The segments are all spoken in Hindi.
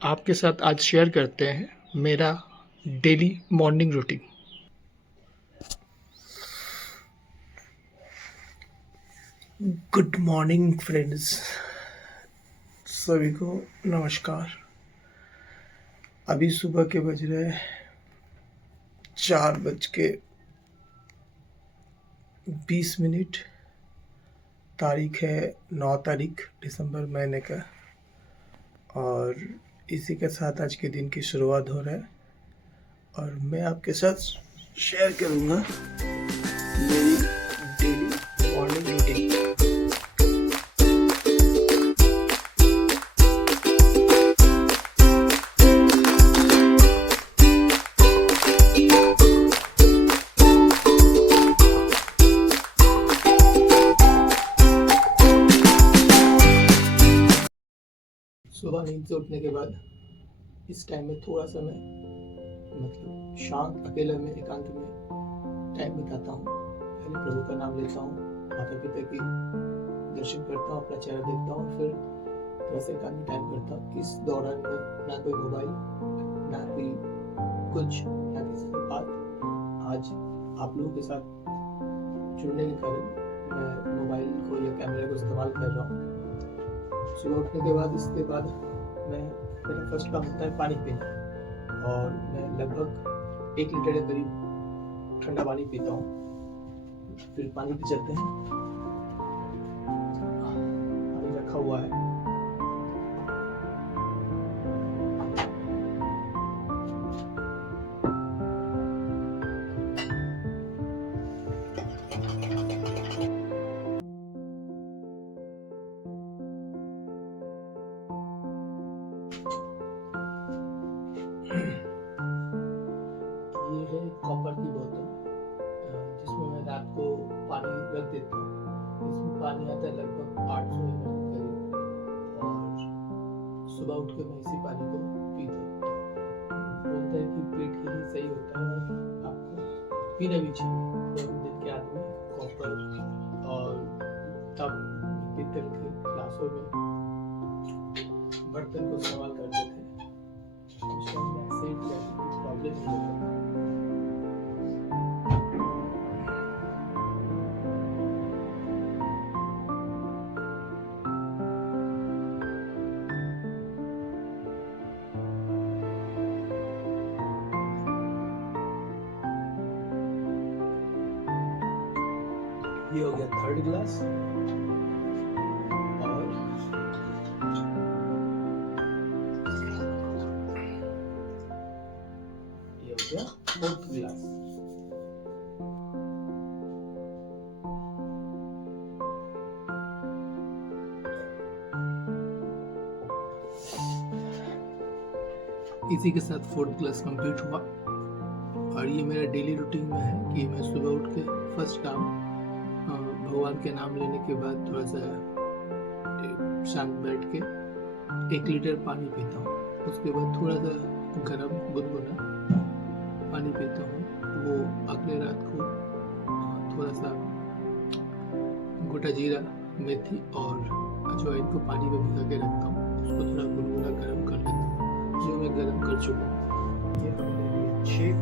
आपके साथ आज शेयर करते हैं मेरा daily morning routine. Good morning friends, सभी को नमस्कार। अभी सुबह के बज रहे 4:20। तारीख है 9 तारीख दिसंबर महीने का, और इसी के साथ आज के दिन की शुरुआत हो रहा है। और मैं आपके साथ शेयर करूँगा मेरी डेली मॉर्निंग रूटीन। सुबह नींद से उठने के बाद इस टाइम में थोड़ा सा मैं शांत अकेले में एकांत में टाइम बिताता हूँ। पहले प्रभु का नाम लेता हूँ, माता पिता की दर्शन करता हूँ, अपना चेहरा देखता हूँ, फिर थोड़ा सा एकांत में टाइम करता हूँ। इस दौरान में ना कोई मोबाइल, ना कोई कुछ, ना किसी से बात। आज आप लोगों के साथ जुड़ने के कारण मैं मोबाइल को या कैमरे को इस्तेमाल कर रहा हूँ। सुबह उठने के बाद इसके बाद मेरा फर्स्ट काम होता है पानी पीना, और मैं लगभग 1 लीटर के करीब ठंडा पानी पीता हूँ। फिर पानी पी चलते हैं। पानी रखा हुआ है, ये है कॉपर की बोतल जिसमें मैं रात को पानी रख देता हूँ। इसमें पानी आता है लगभग 800 ml करीब, और सुबह उठ के मैं इसी पानी को पीता हूँ। बोलते हैं कि पेट के लिए सही होता है और आपको पीना भी चाहिए। दिन के आदमी कॉपर और तब पीतल के ग्लासों में बर्तन को इस्तेमाल करते थे। एसिड या प्रॉब्लम नहीं होता। ये हो गया 3rd ग्लास, और ये हो गया 4th ग्लास। इसी के साथ 4th ग्लास कंप्लीट हुआ। और ये मेरा डेली रूटीन में है कि मैं सुबह उठ के फर्स्ट काम भगवान के नाम लेने के बाद थोड़ा सा शांत बैठ के 1 लीटर पानी पीता हूँ। उसके बाद थोड़ा सा गर्म गुनगुना पानी पीता हूँ। वो अगले रात को थोड़ा सा गोटा जीरा, मेथी और अजवाइन को पानी में भिगा के रखता हूँ। उसको थोड़ा गुनगुना गर्म कर लेता हूँ, जो मैं गर्म कर चुका हूँ। ये हमारे लिए शेक।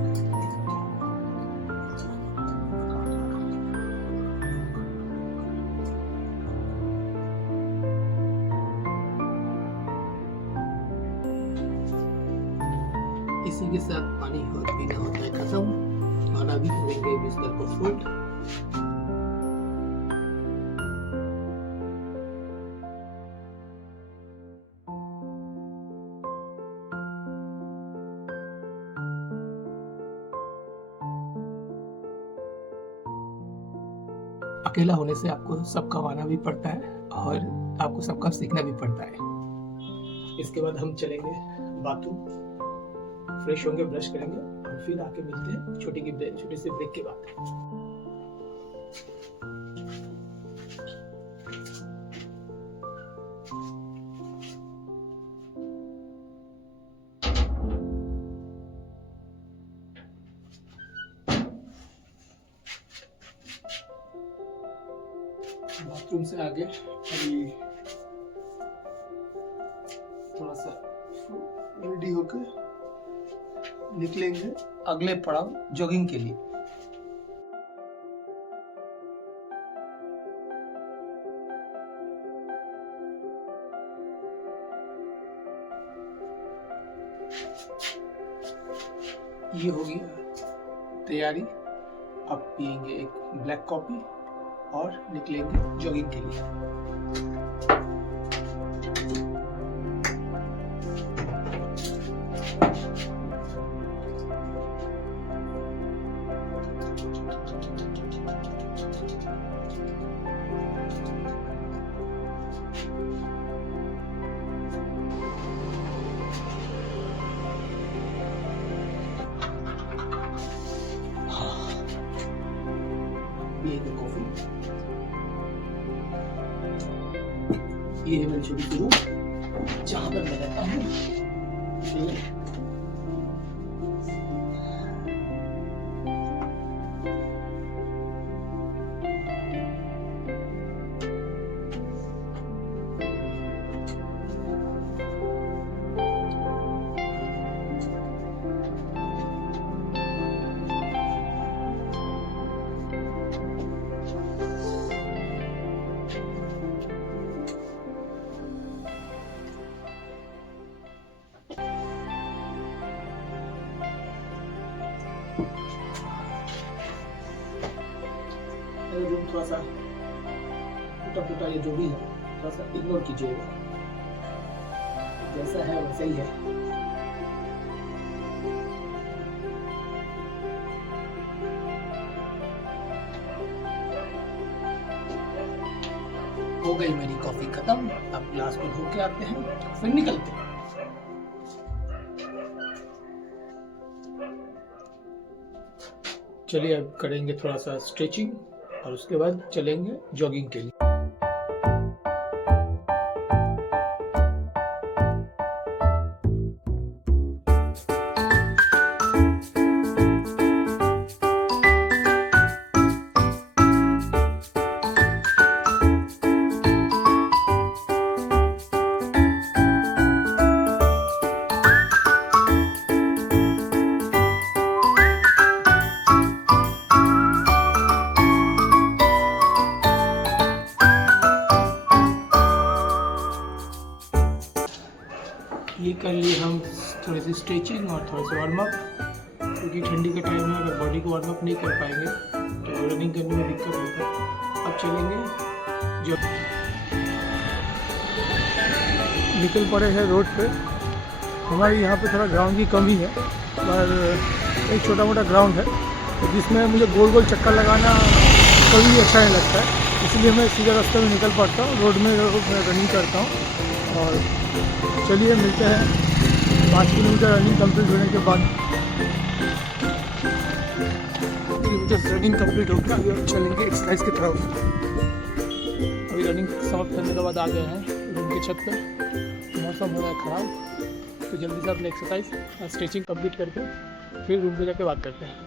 इसी के साथ पानी और पीना होता है खत्म। और अभी करेंगे बिस्तर को फोल्ड। अकेला होने से आपको सबका आना भी पड़ता है और आपको सबका सीखना भी पड़ता है। इसके बाद हम चलेंगे बाथरूम, फ्रेश होंगे, ब्रश करेंगे, और फिर आके मिलते हैं छोटी सी ब्रेक के बाद। बाथरूम से आगे अभी थोड़ा सा रेडी होकर निकलेंगे अगले पड़ाव जॉगिंग के लिए। ये हो गया तैयारी। अब पियेंगे एक ब्लैक कॉफी और निकलेंगे जॉगिंग के लिए। पिएंगे कॉफी। ये है मेरी छोटी सी रूम जहां पर मैं रहता हूँ। रूम थोड़ा सा टूटा फूटा, ये जो भी है थोड़ा सा इग्नोर कीजिएगा, जैसा है वैसा ही है। हो गई मेरी कॉफी खत्म। अब ग्लास को धो के आते हैं फिर निकलते हैं। चलिए अब करेंगे थोड़ा सा स्ट्रेचिंग और उसके बाद चलेंगे जॉगिंग के लिए। ये कर लिए हम थोड़ी सी स्ट्रेचिंग और थोड़ा सा वार्म अप, क्योंकि ठंडी का टाइम है, अगर बॉडी को वार्म अप नहीं कर पाएंगे तो रनिंग करने में दिक्कत होता है। अब चलेंगे जो निकल पड़े हैं रोड पे। हमारे यहाँ पे थोड़ा ग्राउंड की कमी है, पर एक छोटा मोटा ग्राउंड है जिसमें मुझे गोल गोल चक्कर लगाना कभी भी अच्छा नहीं लगता है, इसलिए मैं सीधा रास्ते में निकल पड़ता हूँ, रोड में रनिंग करता हूँ। और चलिए मिलते हैं 5 किलोमीटर रनिंग कंप्लीट होने के बाद। रनिंग कंप्लीट हो गया, अभी चलेंगे एक्सरसाइज की तरफ। अभी रनिंग समाप्त करने के बाद आ गए हैं रूम के छत पर। मौसम हो रहा है ख़राब, तो जल्दी से अपने एक्सरसाइज और स्ट्रेचिंग कंप्लीट करके फिर रूम पे जाके बात करते हैं।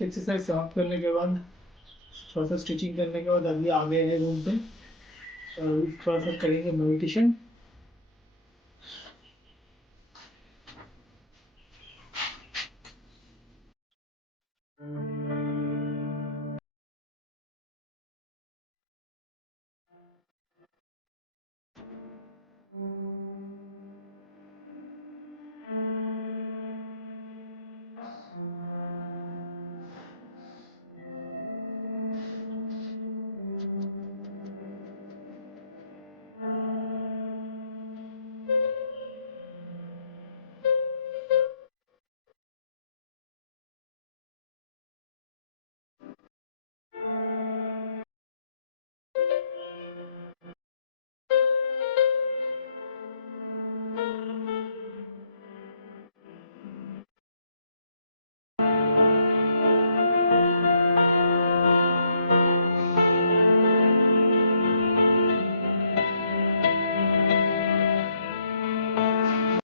एक्सरसाइज समाप्त करने के बाद थोड़ा सा स्टिचिंग करने के बाद अभी आ गए हैं रूम पे और थोड़ा सा करेंगे मेडिटेशन।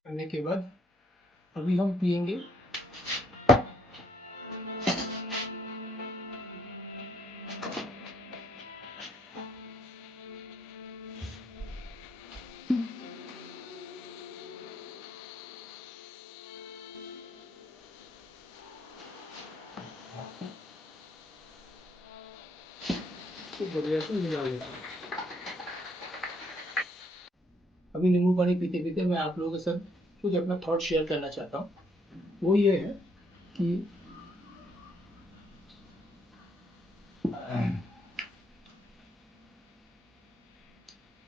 करने के बाद अभी हम पियेंगे तो बढ़िया से मिला लेते हैं। अभी नींबू पानी पीते पीते मैं आप लोगों के साथ कुछ अपना थॉट शेयर करना चाहता हूँ। वो ये है कि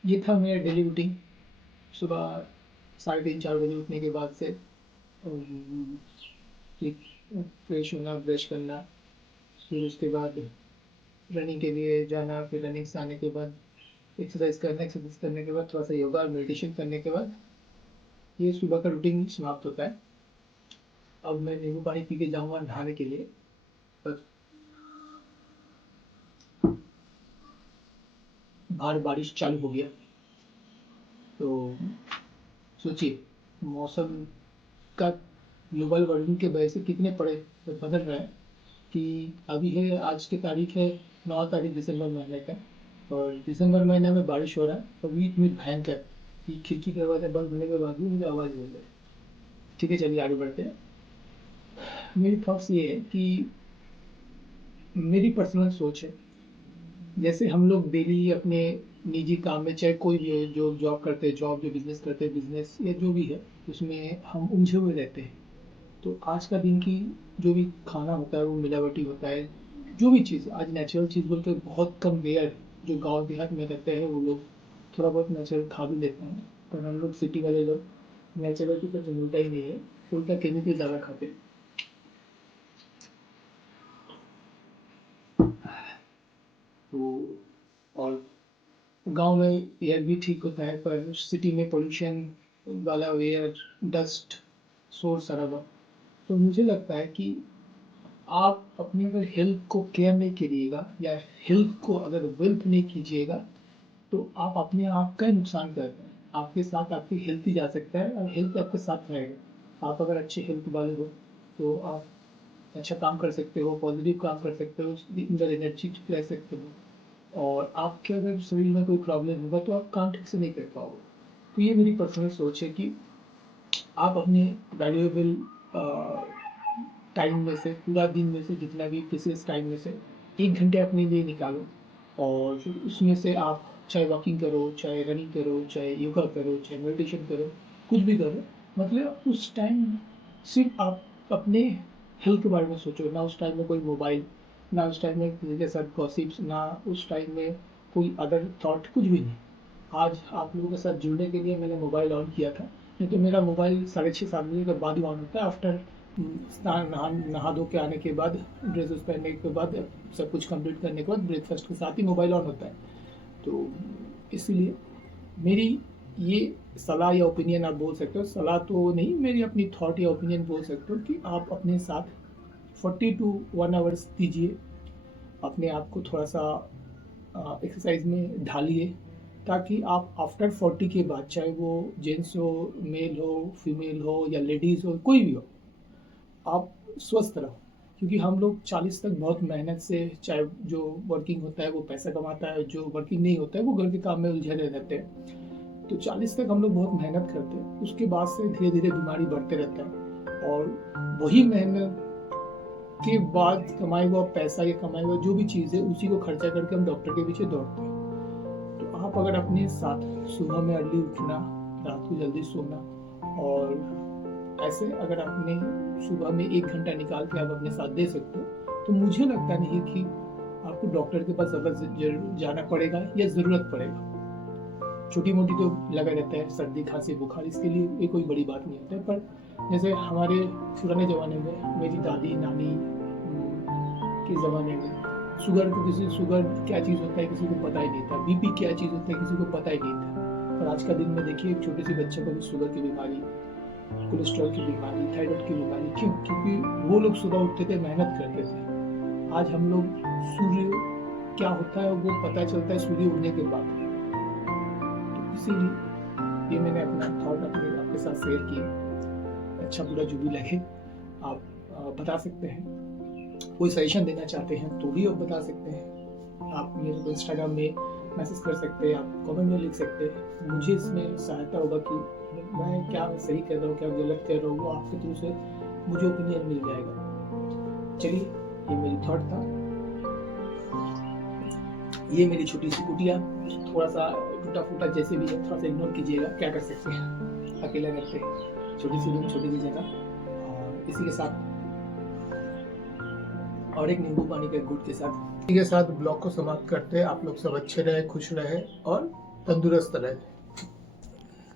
ये था मेरा डेली रूटीन। सुबह 3:30-4 बजे उठने के बाद से एक फ्रेश होना, ब्रश करना, फिर उसके बाद रनिंग के लिए जाना, फिर रनिंग से आने के बाद एक्सरसाइज करने के बाद थोड़ा सा योगा और मेडिटेशन करने के बाद ये सुबह का रूटीन समाप्त होता है। अब मैं नींबू पानी पी के जाऊँगा नहाने के लिए। पर बाहर बारिश चालू हो गया, तो सोचिए मौसम का ग्लोबल वार्मिंग के वजह से कितने बड़े बदल रहे हैं कि अभी है, आज की तारीख है 9 तारीख दिसंबर महीने का, और दिसंबर महीने में बारिश हो रहा है तो भी इतनी भयंकर कि खिड़की के दरवाजे बंद होने के बाद भी मुझे आवाज़ मिल रही है। ठीक है, चलिए आगे बढ़ते हैं। मेरी थॉट्स ये है कि मेरी पर्सनल सोच है, जैसे हम लोग डेली अपने निजी काम में, चाहे कोई भी हो, जो जॉब करते हैं जॉब, जो बिजनेस करते हैं बिजनेस, या जो भी है उसमें हम उलझे हुए रहते हैं। तो आज का दिन की जो भी खाना होता है वो मिलावटी होता है। जो भी चीज़ आज नेचुरल चीज़ बोलते हैं बहुत कम, रेयर जो गांव देहात में रहते हैं वो लोग थोड़ा बहुत नेचुरल खा भी लेते हैं, पर हम लोग सिटी वाले लोग नेचुरल की तो मिलता ही नहीं है, उल्टा केमिकल ज़्यादा खाते हैं। तो और गांव में एयर भी ठीक होता है, पर सिटी में पोल्यूशन वाला एयर, डस्ट, शोर शराबा। तो मुझे लगता है कि आप अपनी अगर हेल्थ को केयर नहीं करिएगा या हेल्थ को अगर वेल्थ नहीं कीजिएगा तो आप अपने आप का नुकसान कर रहे हैं। आपके साथ आपकी हेल्थ ही जा सकता है और हेल्थ आपके साथ रहेगा। आप अगर अच्छे हेल्थ वाले हो तो आप अच्छा काम कर सकते हो, पॉजिटिव काम कर सकते हो, अंदर एनर्जी रह सकते हो। और आपके अगर शरीर में कोई प्रॉब्लम होगा तो आप काम ठीक से नहीं कर पाओगे। तो ये मेरी पर्सनल सोच है कि आप अपने वैल्यूएबल टाइम में से, पूरा दिन में से, जितना भी प्रीशियस टाइम में से 1 घंटे अपने लिए निकालो, और फिर उसमें से आप चाहे वॉकिंग करो, चाहे रनिंग करो, चाहे योगा करो, चाहे मेडिटेशन करो, कुछ भी करो। मतलब उस टाइम सिर्फ आप अपने हेल्थ के बारे में सोचो, ना उस टाइम में कोई मोबाइल, ना उस टाइम में किसी के साथ गॉसिप्स, ना उस टाइम में कोई अदर थॉट, कुछ भी नहीं। आज आप लोगों के साथ जुड़ने के लिए मैंने मोबाइल ऑन किया था, नहीं तो मेरा मोबाइल 6:30-7 बजे के बाद ही ऑन होता है। आफ्टर स्नान, नहा धो के आने के बाद, ड्रेस पहनने के बाद, सब कुछ कंप्लीट करने के बाद ब्रेकफास्ट के साथ ही मोबाइल ऑन होता है। तो इसलिए मेरी ये सलाह या ओपिनियन आप बोल सकते हो, सलाह तो नहीं, मेरी अपनी थॉट या ओपिनियन बोल सकते हो कि आप अपने साथ 40 to 1 आवर्स दीजिए, अपने आप को थोड़ा सा एक्सरसाइज में ढालिए, ताकि आप आफ्टर 40 के बाद, चाहे वो जेंट्स हो, मेल हो, फीमेल हो, या लेडीज़ हो, कोई भी हो, आप स्वस्थ रहो। क्योंकि हम लोग 40 तक बहुत मेहनत से, चाहे जो वर्किंग होता है वो पैसा कमाता है, जो वर्किंग नहीं होता है वो घर के काम में उलझे रहते हैं। तो 40 तक हम लोग बहुत मेहनत करते हैं, उसके बाद से धीरे धीरे बीमारी बढ़ते रहता है, और वही मेहनत के बाद कमाई हुआ पैसा या कमाई हुआ जो भी चीज़ है उसी को खर्चा करके हम डॉक्टर के पीछे दौड़ते हैं। तो आप अगर अपने साथ सुबह में अर्ली उठना, रात को जल्दी सोना, और ऐसे अगर आपने सुबह में 1 घंटा निकाल के आप अपने साथ दे सकते हो, तो मुझे लगता नहीं कि आपको डॉक्टर के पास जाना पड़ेगा या ज़रूरत पड़ेगा। छोटी मोटी तो लगा रहता है, सर्दी खांसी बुखार, इसके लिए ये कोई बड़ी बात नहीं होता है। पर जैसे हमारे पुराने ज़माने में मेरी दादी नानी के ज़माने में शुगर क्या चीज़ होता है किसी को पता ही नहीं था, बीपी क्या चीज़ होता है किसी को पता ही नहीं था। पर आज का दिन में देखिए एक छोटे से बच्चे को भी शुगर की बीमारी, कोलेस्ट्रॉल की बीमारी, थायराइड की बीमारी। क्यों? क्योंकि वो लोग सुबह उठते थे, मेहनत करते थे। आज हम लोग सूर्य क्या होता है वो पता चलता है सूर्य उगने के बाद। तो इसीलिए ये मैंने अपना थॉट आपके साथ शेयर किया। अच्छा बुरा जो भी लगे आप बता सकते हैं। कोई सजेशन देना चाहते हैं तो भी आप बता सकते हैं। आप मेरे को इंस्टाग्राम में मैसेज कर सकते हैं, आप कमेंट में लिख सकते हैं। मुझे इसमें सहायता होगा कि मैं क्या सही कर रहा हूँ, क्या गलत कर रहा हूँ, वो आपके थ्रू से मुझे ओपिनियन मिल जाएगा। चलिए, ये मेरी थॉट था, ये मेरी छोटी सी कुटिया, थोड़ा सा टूटा फूटा जैसे भी है, थोड़ा सा इग्नोर कीजिएगा, क्या कर सकते हैं, अकेला रहते हैं, छोटी सी रूम, छोटी सी जगह, और इसी के साथ और एक नींबू पानी के घूंट के साथ ब्लॉग को समाप्त करते हैं। आप लोग सब अच्छे रहे, खुश रहे और तंदुरुस्त रहे।